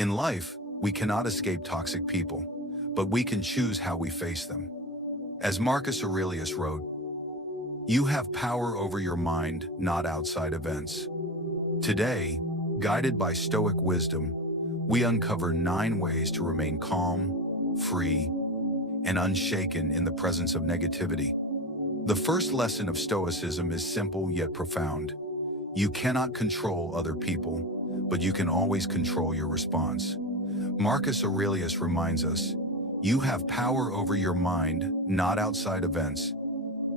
In life, we cannot escape toxic people, but we can choose how we face them. As Marcus Aurelius wrote, "You have power over your mind, not outside events." Today, guided by Stoic wisdom, we uncover 9 ways to remain calm, free, and unshaken in the presence of negativity. The first lesson of Stoicism is simple yet profound. You cannot control other people, but you can always control your response. Marcus Aurelius reminds us, "You have power over your mind, not outside events."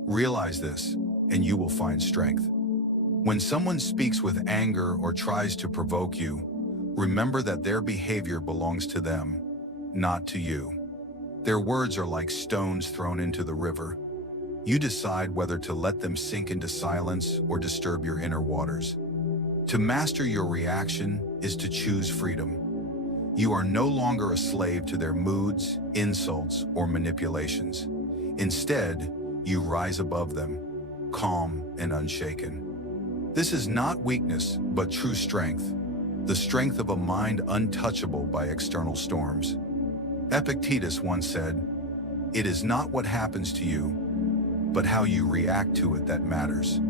Realize this, and you will find strength. When someone speaks with anger or tries to provoke you, remember that their behavior belongs to them, not to you. Their words are like stones thrown into the river. You decide whether to let them sink into silence or disturb your inner waters. To master your reaction is to choose freedom. You are no longer a slave to their moods, insults, or manipulations. Instead, you rise above them, calm and unshaken. This is not weakness, but true strength, the strength of a mind untouchable by external storms. Epictetus once said, "It is not what happens to you, but how you react to it that matters."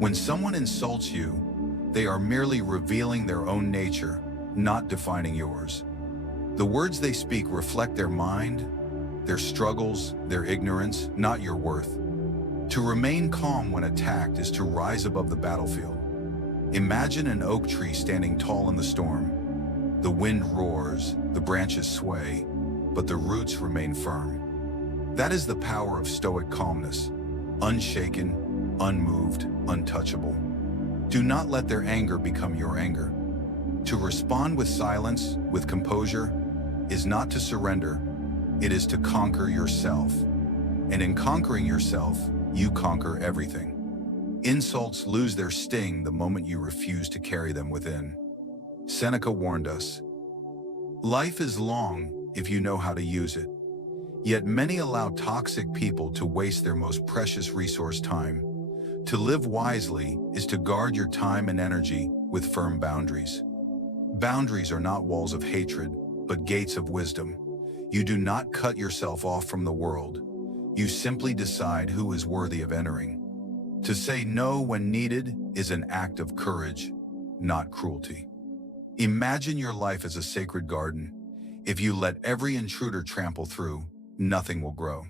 When someone insults you, they are merely revealing their own nature, not defining yours. The words they speak reflect their mind, their struggles, their ignorance, not your worth. To remain calm when attacked is to rise above the battlefield. Imagine an oak tree standing tall in the storm. The wind roars, the branches sway, but the roots remain firm. That is the power of Stoic calmness, unshaken, unmoved, untouchable. Do not let their anger become your anger. To respond with silence, with composure, is not to surrender, it is to conquer yourself. And in conquering yourself, you conquer everything. Insults lose their sting the moment you refuse to carry them within. Seneca warned us, "Life is long if you know how to use it." Yet many allow toxic people to waste their most precious resource, time. To live wisely is to guard your time and energy with firm boundaries. Boundaries are not walls of hatred, but gates of wisdom. You do not cut yourself off from the world. You simply decide who is worthy of entering. To say no when needed is an act of courage, not cruelty. Imagine your life as a sacred garden. If you let every intruder trample through, nothing will grow.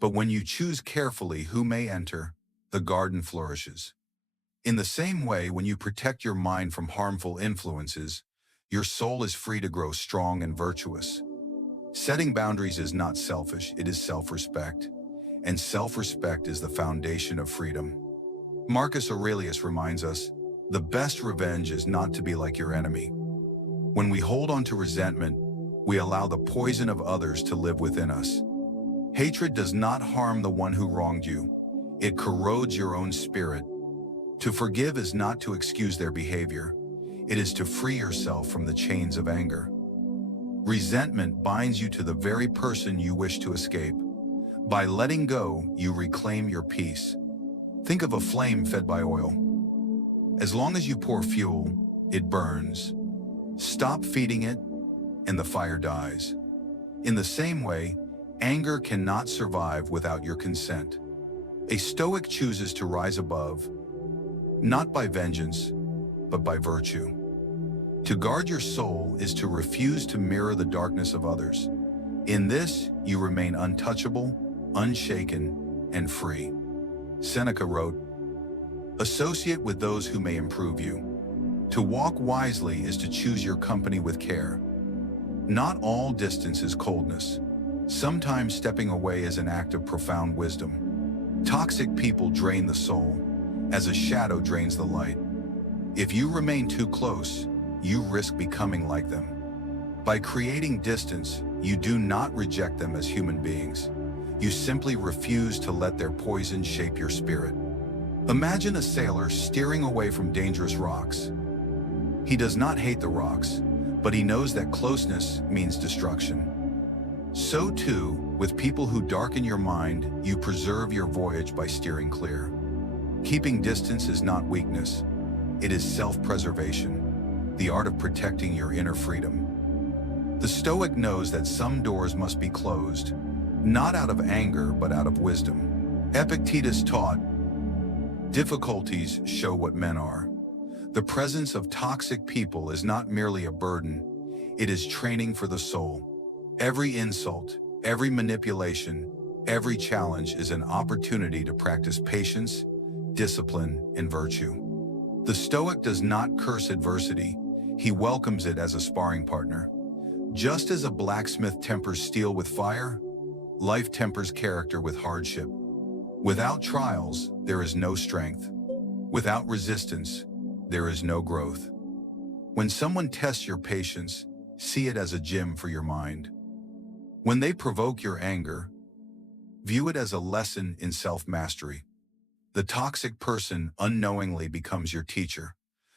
But when you choose carefully who may enter, the garden flourishes. In the same way, when you protect your mind from harmful influences, your soul is free to grow strong and virtuous. Setting boundaries is not selfish, it is self-respect. And self-respect is the foundation of freedom. Marcus Aurelius reminds us, "The best revenge is not to be like your enemy." When we hold on to resentment, we allow the poison of others to live within us. Hatred does not harm the one who wronged you. It corrodes your own spirit. To forgive is not to excuse their behavior. It is to free yourself from the chains of anger. Resentment binds you to the very person you wish to escape. By letting go, you reclaim your peace. Think of a flame fed by oil. As long as you pour fuel, it burns. Stop feeding it, and the fire dies. In the same way, anger cannot survive without your consent. A Stoic chooses to rise above, not by vengeance, but by virtue. To guard your soul is to refuse to mirror the darkness of others. In this, you remain untouchable, unshaken, and free. Seneca wrote, "Associate with those who may improve you." To walk wisely is to choose your company with care. Not all distance is coldness. Sometimes stepping away is an act of profound wisdom. Toxic people drain the soul, as a shadow drains the light. If you remain too close, you risk becoming like them. By creating distance, you do not reject them as human beings. You simply refuse to let their poison shape your spirit. Imagine a sailor steering away from dangerous rocks. He does not hate the rocks, but he knows that closeness means destruction. So too, with people who darken your mind, you preserve your voyage by steering clear. Keeping distance is not weakness, it is self-preservation. the art of protecting your inner freedom. The Stoic knows that some doors must be closed, not out of anger, but out of wisdom. Epictetus taught, "Difficulties show what men are." The presence of toxic people is not merely a burden, it is training for the soul. Every insult, every manipulation, every challenge is an opportunity to practice patience, discipline, and virtue. The Stoic does not curse adversity, he welcomes it as a sparring partner. Just as a blacksmith tempers steel with fire, life tempers character with hardship. Without trials, there is no strength. Without resistance, there is no growth. When someone tests your patience, see it as a gym for your mind. When they provoke your anger, view it as a lesson in self-mastery. The toxic person unknowingly becomes your teacher,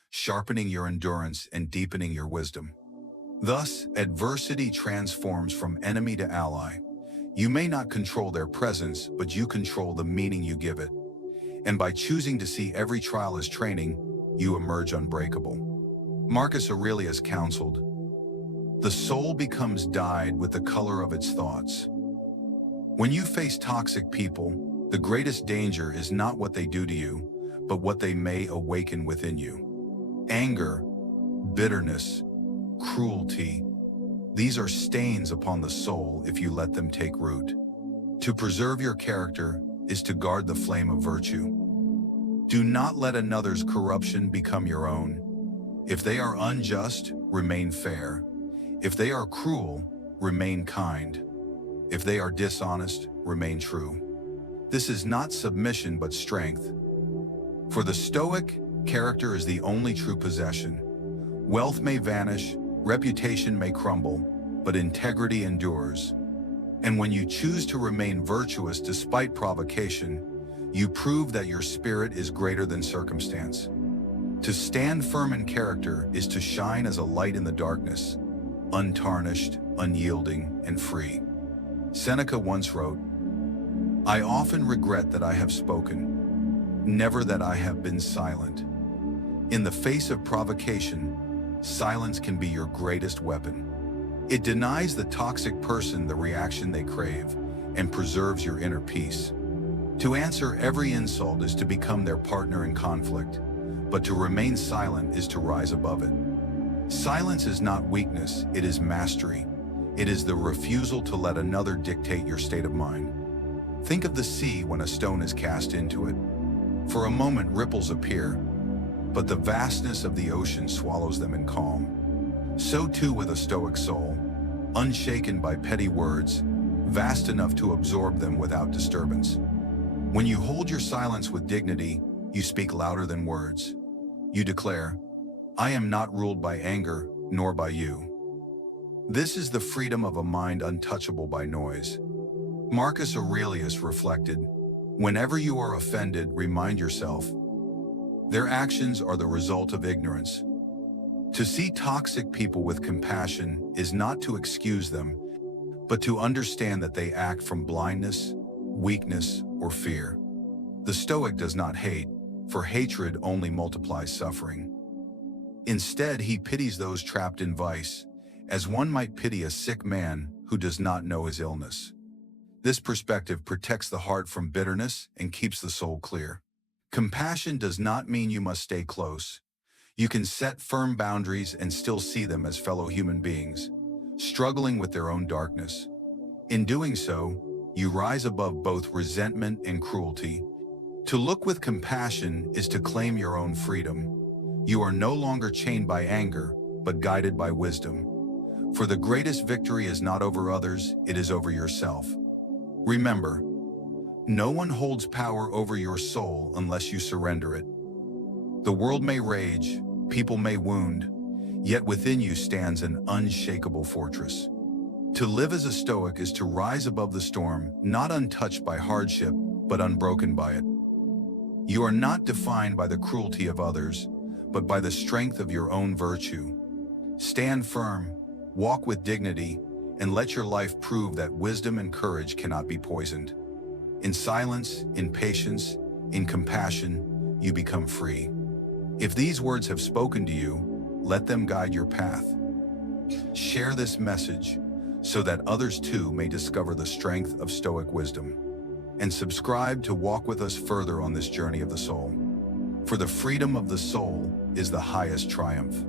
sharpening your endurance and deepening your wisdom. Thus, adversity transforms from enemy to ally. You may not control their presence, but you control the meaning you give it. And by choosing to see every trial as training, you emerge unbreakable. Marcus Aurelius counseled, "The soul becomes dyed with the color of its thoughts." When you face toxic people, the greatest danger is not what they do to you, but what they may awaken within you. Anger, bitterness, cruelty, these are stains upon the soul if you let them take root. To preserve your character is to guard the flame of virtue. Do not let another's corruption become your own. If they are unjust, remain fair. If they are cruel, remain kind. If they are dishonest, remain true. This is not submission but strength. For the Stoic, character is the only true possession. Wealth may vanish, reputation may crumble, but integrity endures. And when you choose to remain virtuous despite provocation, you prove that your spirit is greater than circumstance. To stand firm in character is to shine as a light in the darkness, untarnished, unyielding, and free. Seneca once wrote, "I often regret that I have spoken, never that I have been silent." In the face of provocation, silence can be your greatest weapon. It denies the toxic person the reaction they crave and preserves your inner peace. To answer every insult is to become their partner in conflict, but to remain silent is to rise above it. Silence is not weakness, it is mastery. It is the refusal to let another dictate your state of mind. Think of the sea when a stone is cast into it. For a moment ripples appear, but the vastness of the ocean swallows them in calm. So too with a Stoic soul, unshaken by petty words, vast enough to absorb them without disturbance. When you hold your silence with dignity, you speak louder than words. You declare, "I am not ruled by anger, nor by you." This is the freedom of a mind untouchable by noise. Marcus Aurelius reflected, "Whenever you are offended, remind yourself, their actions are the result of ignorance." To see toxic people with compassion is not to excuse them, but to understand that they act from blindness, weakness, or fear. The Stoic does not hate, for hatred only multiplies suffering. Instead, he pities those trapped in vice, as one might pity a sick man who does not know his illness. This perspective protects the heart from bitterness and keeps the soul clear. Compassion does not mean you must stay close. You can set firm boundaries and still see them as fellow human beings, struggling with their own darkness. In doing so, you rise above both resentment and cruelty. To look with compassion is to claim your own freedom. You are no longer chained by anger, but guided by wisdom. For the greatest victory is not over others, it is over yourself. Remember, no one holds power over your soul unless you surrender it. The world may rage, people may wound, yet within you stands an unshakable fortress. To live as a Stoic is to rise above the storm, not untouched by hardship, but unbroken by it. You are not defined by the cruelty of others, but by the strength of your own virtue. Stand firm, walk with dignity, and let your life prove that wisdom and courage cannot be poisoned. In silence, in patience, in compassion, you become free. If these words have spoken to you, Let them guide your path. Share this message so that others too may discover the strength of Stoic wisdom. And subscribe to walk with us further on this journey of the soul. For the freedom of the soul is the highest triumph.